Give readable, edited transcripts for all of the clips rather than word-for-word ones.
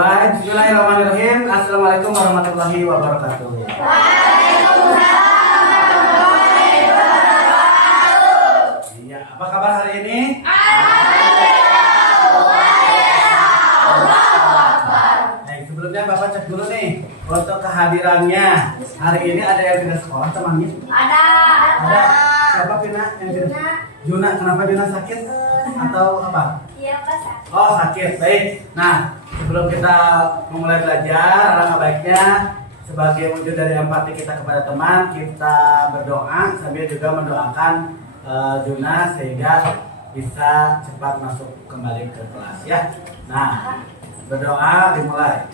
mulai. Bismillahirrahmanirrahim. Assalamualaikum warahmatullahi wabarakatuh. Waalaikumsalam warahmatullahi wabarakatuh. Iya, apa kabar hari ini? Sebelumnya Bapak cek dulu nih untuk kehadirannya. Hari ini ada yang tidak sekolah temannya? Ada. Siapa Pina yang tidak? Juna. Kenapa Juna sakit? Atau apa? Iya, Pak, sakit. Oh, sakit. Baik. Nah, sebelum kita memulai belajar, alangkah baiknya sebagai wujud dari empati kita kepada teman, kita berdoa sambil juga mendoakan Juna sehingga bisa cepat masuk kembali ke kelas ya. Nah, berdoa dimulai.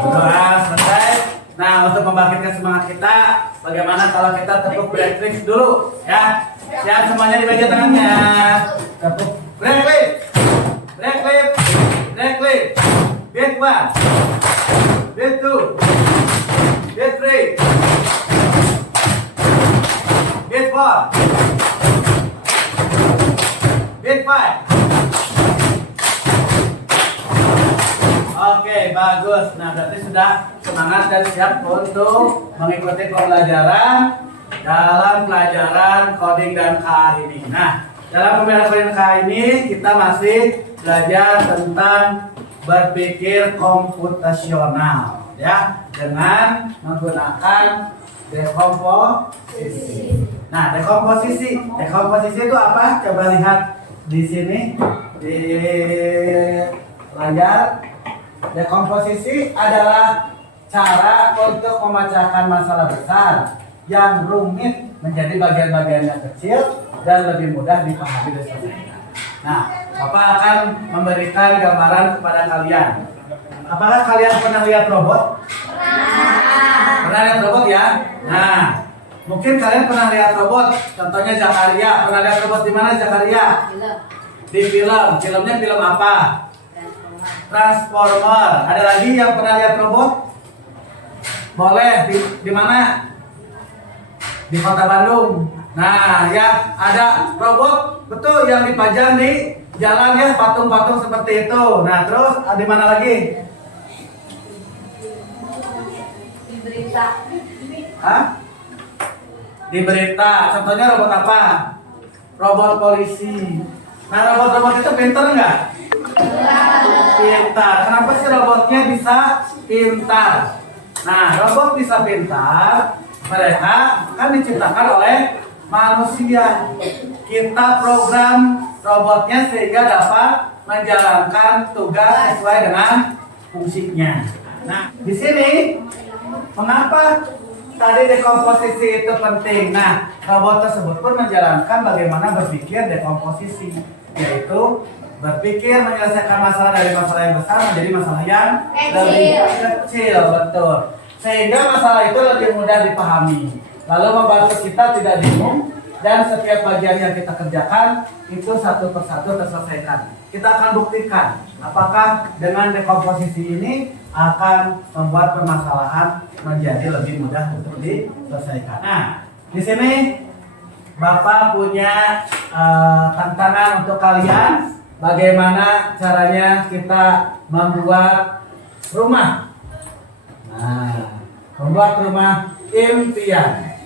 Berdoa selesai. Nah, untuk membangkitkan semangat kita, bagaimana kalau kita tepuk break tricks dulu ya? Siap semuanya di bagian tangannya. Tepuk break clip, break clip, break clip. Beat 1, beat 2, beat 3, beat 4, beat 5. Oke, bagus. Nah, berarti sudah semangat dan siap untuk mengikuti pembelajaran dalam pelajaran coding dan KA ini. Nah, dalam pembelajaran coding dan KA ini kita masih belajar tentang berpikir komputasional ya, dengan menggunakan dekomposisi. Nah, dekomposisi itu apa? Coba lihat di sini di layar. Dekomposisi adalah cara untuk memecahkan masalah besar yang rumit menjadi bagian-bagian yang kecil dan lebih mudah dipahami dan diselesaikan. Nah, Bapak akan memberikan gambaran kepada kalian. Apakah kalian pernah lihat robot? Pernah lihat robot ya? Nah, mungkin kalian pernah lihat robot. Contohnya Zakaria. Pernah lihat robot di mana Zakaria? Di film. Filmnya film apa? Transformer. Ada lagi yang pernah lihat robot? Boleh di mana? Di Kota Bandung. Nah, ya ada robot betul yang dipajang di jalan ya, patung-patung seperti itu. Nah, terus di mana lagi? Di berita. Hah? Di berita. Contohnya robot apa? Robot polisi. Nah, robot-robot itu pintar nggak? Pintar. Kenapa sih robotnya bisa pintar? Nah, robot bisa pintar. Mereka kan diciptakan oleh manusia. Kita program robotnya sehingga dapat menjalankan tugas sesuai dengan fungsinya. Nah, di sini mengapa tadi dekomposisi itu penting? Nah, robot tersebut pun menjalankan bagaimana berpikir dekomposisi, yaitu berpikir menyelesaikan masalah dari masalah yang besar menjadi masalah yang lebih kecil, betul. Sehingga masalah itu lebih mudah dipahami. Lalu membantu kita tidak bingung dan setiap bagian yang kita kerjakan itu satu persatu terselesaikan. Kita akan buktikan apakah dengan dekomposisi ini akan membuat permasalahan menjadi lebih mudah untuk diselesaikan. Nah, di sini Bapak punya tantangan untuk kalian. Bagaimana caranya kita membuat rumah? Nah, membuat rumah impian.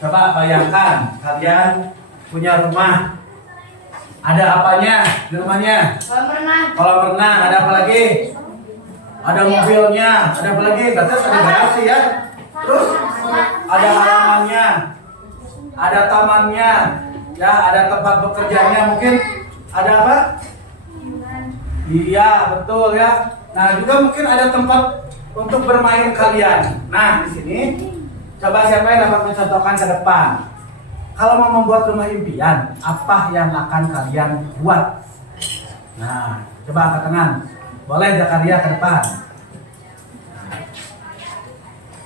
Coba bayangkan kalian punya rumah. Ada apanya di rumahnya? Kolam renang. Ada apa lagi? Ada mobilnya. Ada apa lagi? Berarti ada garasi ya. Terus ada halamannya. Ada tamannya. Ya, ada tempat bekerjanya mungkin. Ada apa? Iya, betul ya. Nah, juga mungkin ada tempat untuk bermain kalian. Nah, di sini coba siapa yang dapat mencontohkan ke depan? Kalau mau membuat rumah impian, apa yang akan kalian buat? Nah, coba angkat tangan. Boleh Zakaria ke depan.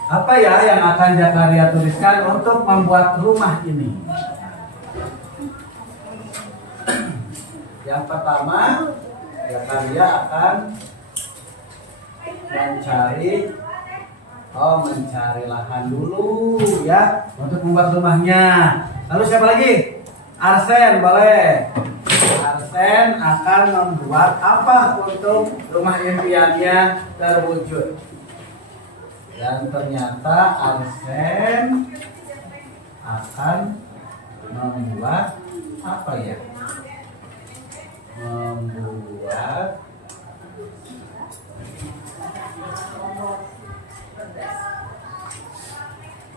Apa ya yang akan Zakaria tuliskan untuk membuat rumah ini? Yang pertama, Zakaria akan mencari lahan dulu ya untuk membuat rumahnya. Lalu siapa lagi? Arsen boleh. Arsen akan membuat apa untuk rumah impiannya terwujud? Dan ternyata Arsen akan membuat apa ya? Membuat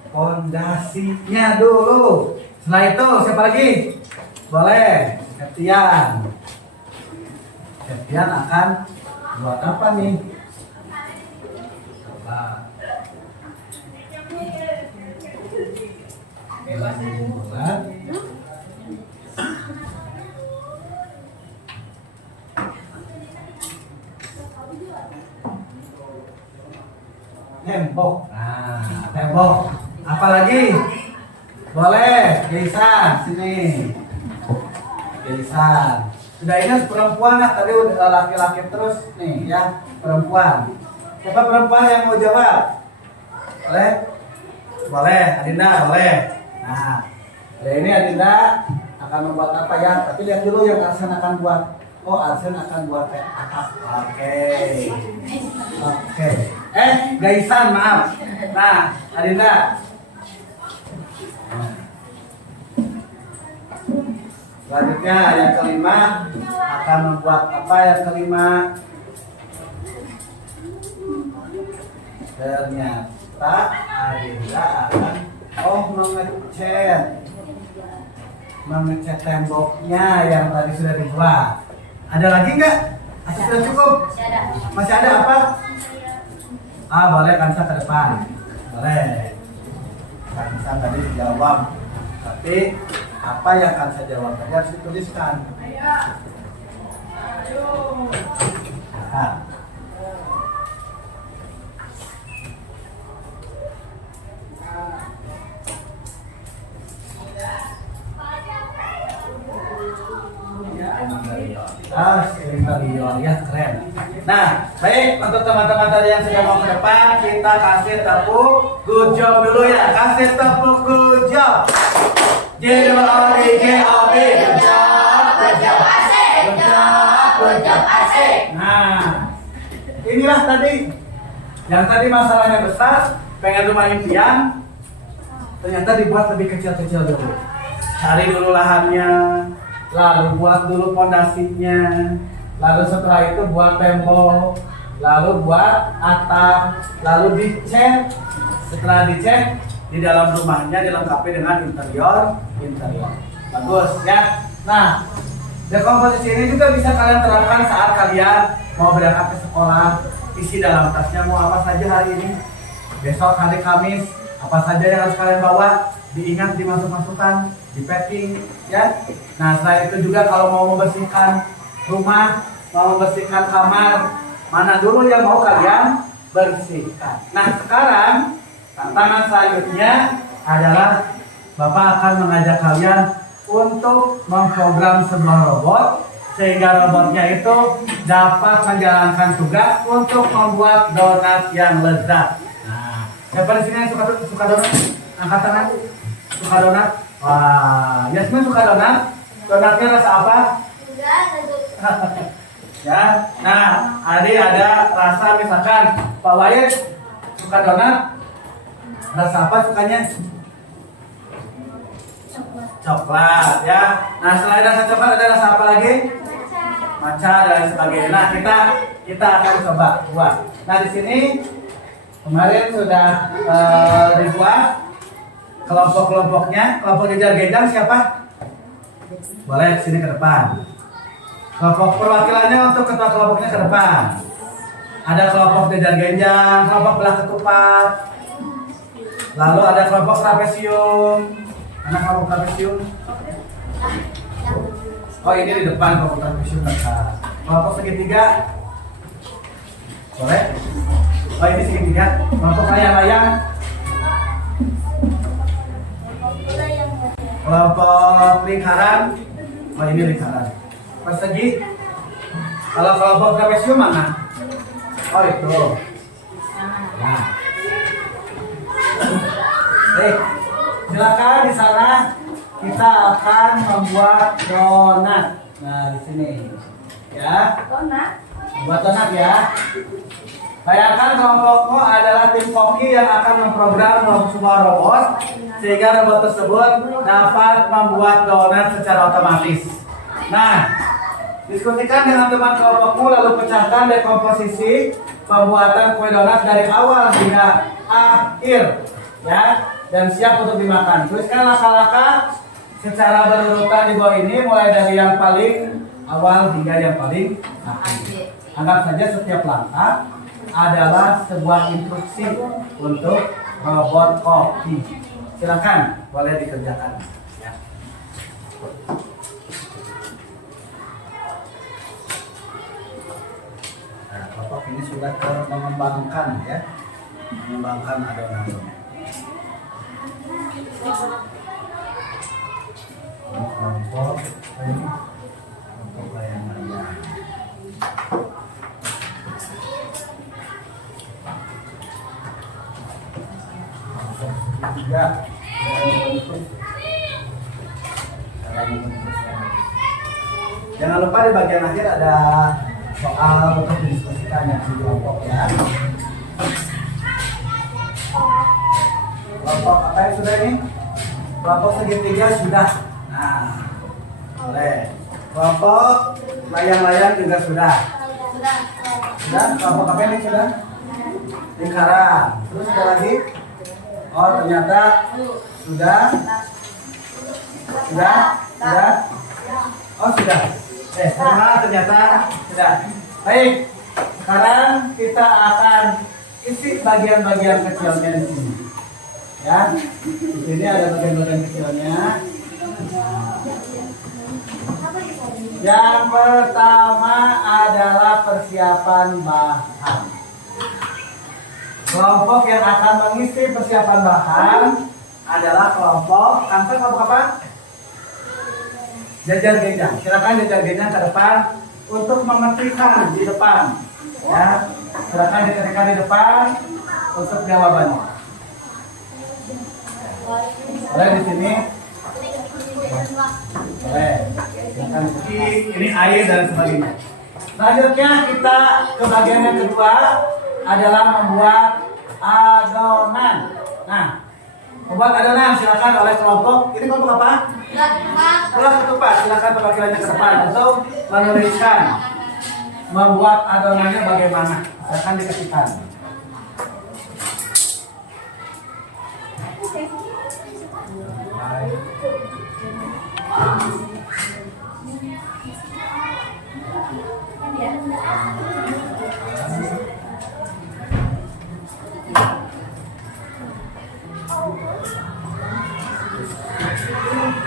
fondasinya dulu. Setelah itu siapa lagi? Boleh. Septian. Septian akan buat apa nih? Coba. Buat tembok. Nah, tembok. Apalagi? Boleh, Geisan sini. Geisan. Sudah ini perempuan lah, tadi udah laki-laki terus nih ya, perempuan. Siapa perempuan yang mau jawab? Boleh? Boleh, Adinda, boleh. Nah, ini Adinda akan membuat apa ya? Tapi lihat dulu yang Arsen akan buat. Oh, Arsen akan buat atap. Oke. Oke. Gaisan, maaf. Nah, Adinda. Selanjutnya yang kelima akan membuat apa yang kelima? Ternyata Adinda akan mengecat temboknya yang tadi sudah dibuat. Ada lagi nggak? Atau sudah cukup? Masih ada apa? Boleh Kansa ke depan. Boleh. Kansa tadi jawab. Tapi apa yang Kansa jawab tadi harus dituliskan. Nah. Interior ya, keren. Nah, baik untuk teman-teman tadi yang sudah mau ke depan, kita kasih tepuk good job dulu ya. Kasih tepuk good job. J-O-D, J-O-D, good job, good job, asik, good job, good job, asik. Nah, inilah tadi yang tadi masalahnya besar, pengen rumah impian, ternyata dibuat lebih kecil-kecil dulu. Cari dulu lahannya, lalu buat dulu fondasinya, lalu setelah itu buat tembok, lalu buat atap, lalu dicat. Setelah dicat, di dalam rumahnya dilengkapi dengan interior. Bagus ya. Nah, dekomposisi ini juga bisa kalian terapkan saat kalian mau berangkat ke sekolah. Isi dalam tasnya mau apa saja hari ini. Besok hari Kamis, apa saja yang harus kalian bawa, diingat dimasuk-masukkan, di packing ya. Nah, setelah itu juga kalau mau membersihkan rumah, mau membersihkan kamar, mana dulu yang mau kalian bersihkan. Nah, sekarang tantangan selanjutnya adalah Bapak akan mengajak kalian untuk memprogram sebuah robot sehingga robotnya itu dapat menjalankan tugas untuk membuat donat yang lezat. Nah, siapa di sini yang suka donat? Angkat tangan. Suka donat? Wah, Yasmin suka donat. Donatnya rasa apa? Ya, nah, Adi ada rasa misalkan Pak Wahid suka donat. Rasa apa sukanya? Coklat ya. Nah, selain rasa coklat ada rasa apa lagi? Matcha dan sebagainya. Nah, kita akan coba buat. Nah, di sini kemarin sudah dibuat kelompok-kelompoknya. Kelompok gejar-gejar siapa? Boleh sini ke depan. Kelompok perwakilannya untuk ketua kelompoknya ke depan. Ada kelompok gejar-genjang, kelompok belah ketupat. Lalu ada kelompok trapesium. Mana kelompok trapesium? Oh, ini di depan kelompok trapesium. Kelompok segitiga. Boleh? Oh, ini segitiga. Kelompok layang-layang. Kelompok lingkaran. Oh, ini lingkaran. Persegi. Kalau kelompok trapesium mana? Oh, itu. Nah. Baik, silakan di sana kita akan membuat donat. Nah, di sini. Ya. Donat. Buat donat ya. Bayangkan kelompokmu adalah tim koki yang akan memprogram sebuah robot sehingga robot tersebut dapat membuat donat secara otomatis. Nah, diskusikan dengan teman kelompokmu lalu pecahkan dekomposisi pembuatan kue donat dari awal hingga akhir ya, dan siap untuk dimakan. Tuliskan langkah-langkah secara berurutan di bawah ini mulai dari yang paling awal hingga yang paling akhir. Anggap saja setiap langkah adalah sebuah instruksi untuk robot koki. Silakan, boleh dikerjakan. Ya. Nah, kelompok ini sudah mengembangkan ya, mengembangkan adonan. Kelompok ini untuk bayangannya. Tiga. Jangan lupa di bagian akhir ada soal untuk didiskusikan yang di kelompok ya. Kelompok apa yang sudah ini? Kelompok segitiga sudah. Nah, boleh. Kelompok layang-layang juga sudah. Sudah. Kelompok apa ini sudah? Lingkaran. Terus ada lagi? Oh, ternyata sudah. Oh, sudah. Ternyata sudah. Baik. Sekarang kita akan isi bagian-bagian kecilnya di sini. Ya. Di sini ada bagian-bagian kecilnya. Yang pertama adalah persiapan bahan. Kelompok yang akan mengisi persiapan bahan adalah kelompok apa? Jajar genjang. Silakan jajar genjang ke depan untuk mengetikkan di depan. Ya, silakan diketikkan di depan untuk jawabannya. Boleh di sini. Boleh. Silakan ini air dan sebagainya. Selanjutnya kita ke bagian yang kedua adalah membuat adonan. Nah, membuat adonan silakan oleh kelompok. Ini kelompok apa? Kelompok ketupat. Silakan perwakilannya ke depan untuk menuliskan membuat adonannya bagaimana. Silakan diketikkan.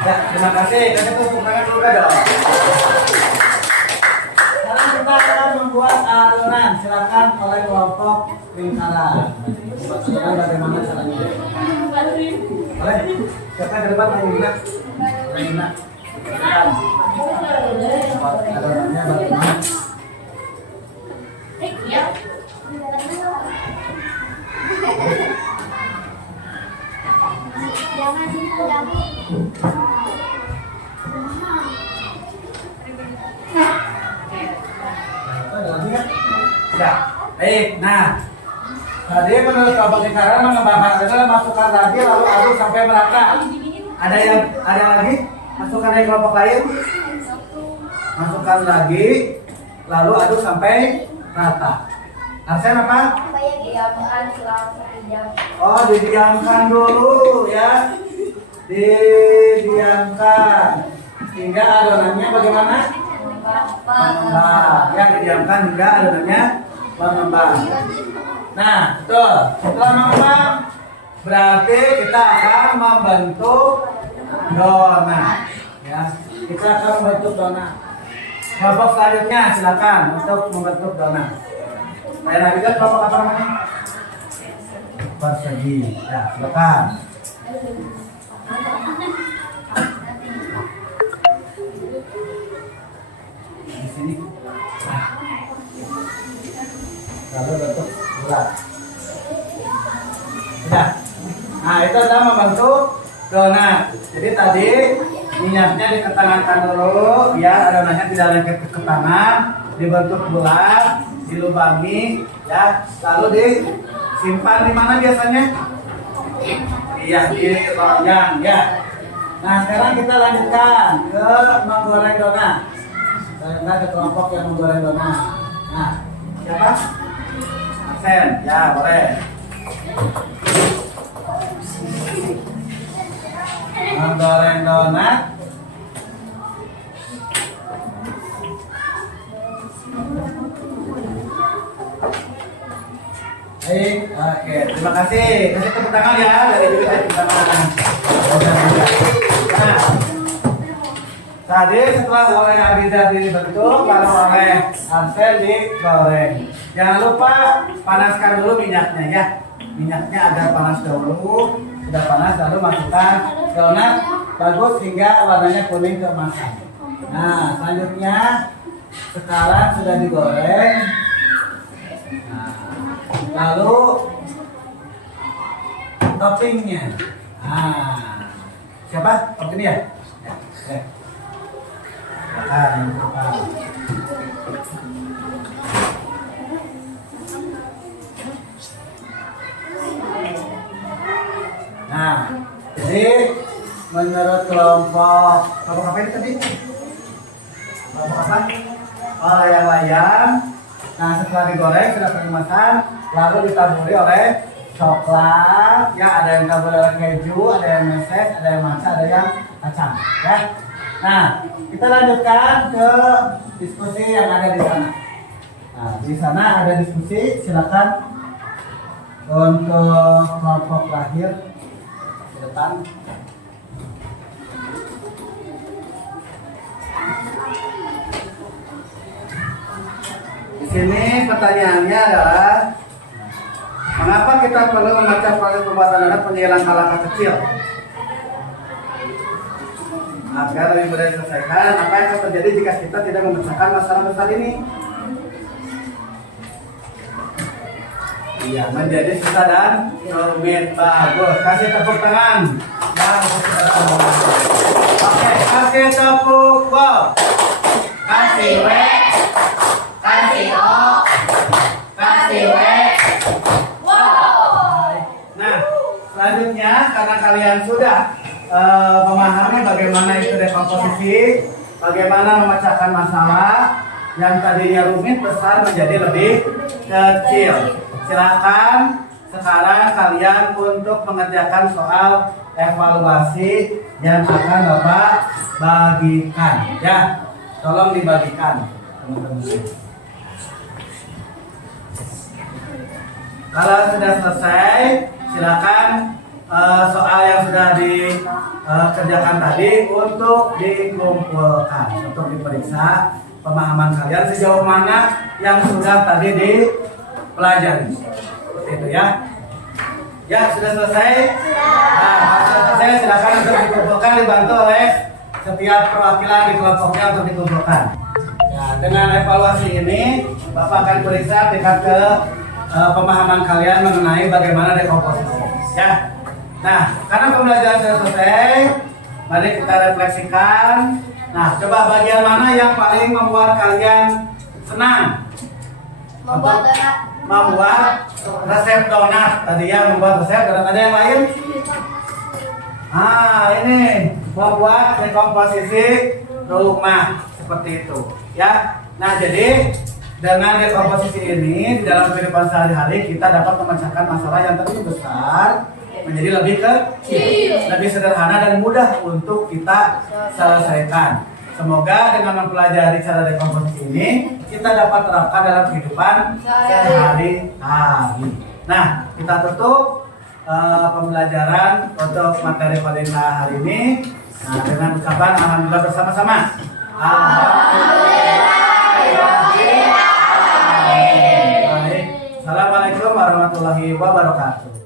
Ya, terima kasih. Kita tepuk tangan dulu dong. Sekarang kita akan membuat adonan. Silakan oleh kelompok lingkaran. Buat adonan bagaimana caranya? Boleh? Siapa yang depan? Ayo Rina. Buat adonannya bagaimana? Ya, baik. Nah, tadi menurut kelompok lingkaran mengembangkan adalah masukkan lagi lalu aduk sampai merata. Ada lagi? Masukkan dari kelompok lain. Masukkan lagi lalu aduk sampai rata. Arsen apa? Diamkan selama 1 jam. Oh, didiamkan dulu ya. Didiamkan hingga adonannya bagaimana? Mengembang. Ya, didiamkan hingga adonannya mengembang. Nah, betul. Setelah mengembang, berarti kita akan membentuk donat. Ya, kita akan membentuk donat. Kelompok selanjutnya silakan untuk membentuk donat. Saya lagi kan kelompok apa namanya? Persegi. Ya, silakan. Di sini. Lalu bentuk bulat. Sudah. Nah, itu adalah membentuk donat. Jadi tadi minyaknya diketangankan dulu, biar adonannya tidak lengket ke tangan, dibentuk bulat, dilubangi, ya, lalu disimpan di mana biasanya? Iya, di loyang, ya. Nah, sekarang kita lanjutkan ke menggoreng donat. Kita ke kelompok yang menggoreng donat. Nah, siapa? Arsen, ya boleh. Menggoreng donat. Baik, oke, terima kasih. Kasih tepuk tangan ya dari juga tepuk tangan. Nah, tadi setelah oleh Abiza dibentuk, lalu oleh Arsen digoreng. Jangan lupa panaskan dulu minyaknya ya. Minyaknya agak panas dahulu. Sudah panas lalu masukkan donat bagus hingga warnanya kuning keemasan. Nah, selanjutnya sekarang sudah digoreng. Nah, lalu toppingnya. Nah, siapa? Topping ya? Ya, oke. Silakan, silakan. Nah, jadi menurut kelompok apa ini tadi? Kelompok apa? Oh, layang-layang. Nah, setelah digoreng sudah keemasan, lalu ditaburi oleh coklat. Ya, ada yang taburi oleh keju, ada yang meses, ada yang matcha, ada yang kacang. Ya. Nah, kita lanjutkan ke diskusi yang ada di sana. Nah, di sana ada diskusi. Silakan untuk kelompok lahir di depan. Di sini pertanyaannya adalah mengapa kita perlu membaca proses pembuatan donat menjelang langkah kecil agar lebih mudah diselesaikan? Apa yang akan terjadi jika kita tidak memecahkan masalah besar ini? Iya, menjadi susah dan rumit. Bagus, kasih tepuk tangan. Oke, kasih tepuk wow. Kasih W, kasih O, kasih W. Wow. Nah, selanjutnya karena kalian sudah memahami bagaimana itu dekomposisi, bagaimana memecahkan masalah yang tadinya rumit besar menjadi lebih kecil. Silakan sekarang kalian untuk mengerjakan soal evaluasi yang akan Bapak bagikan, ya. Tolong dibagikan, teman-teman. Kalau sudah selesai, silakan soal yang sudah dikerjakan tadi untuk dikumpulkan, untuk diperiksa pemahaman kalian sejauh mana yang sudah tadi dipelajari. Seperti itu ya. Ya, sudah selesai. Nah, sudah selesai, silakan untuk dikumpulkan, dibantu oleh setiap perwakilan di kelompoknya untuk dikumpulkan. Ya, dengan evaluasi ini, Bapak akan periksa tingkat ke pemahaman kalian mengenai bagaimana dekomposisi. Ya. Nah, karena pembelajaran sudah selesai, mari kita refleksikan. Nah, coba bagian mana yang paling membuat kalian senang? Membuat donat. Membuat resep donat. Tadi ya membuat resep donat. Ada yang lain? Ini membuat dekomposisi rumah seperti itu. Ya. Nah, jadi dengan dekomposisi ini di dalam kehidupan sehari-hari kita dapat memecahkan masalah yang tadinya besar menjadi lebih kecil, lebih sederhana dan mudah untuk kita selesaikan. Semoga dengan mempelajari cara dekomposisi ini kita dapat terapkan dalam kehidupan sehari-hari. Nah, kita tutup pembelajaran untuk materi pada hari ini dengan ucapan alhamdulillah bersama-sama. Alhamdulillah. Baik. Assalamualaikum warahmatullahi wabarakatuh.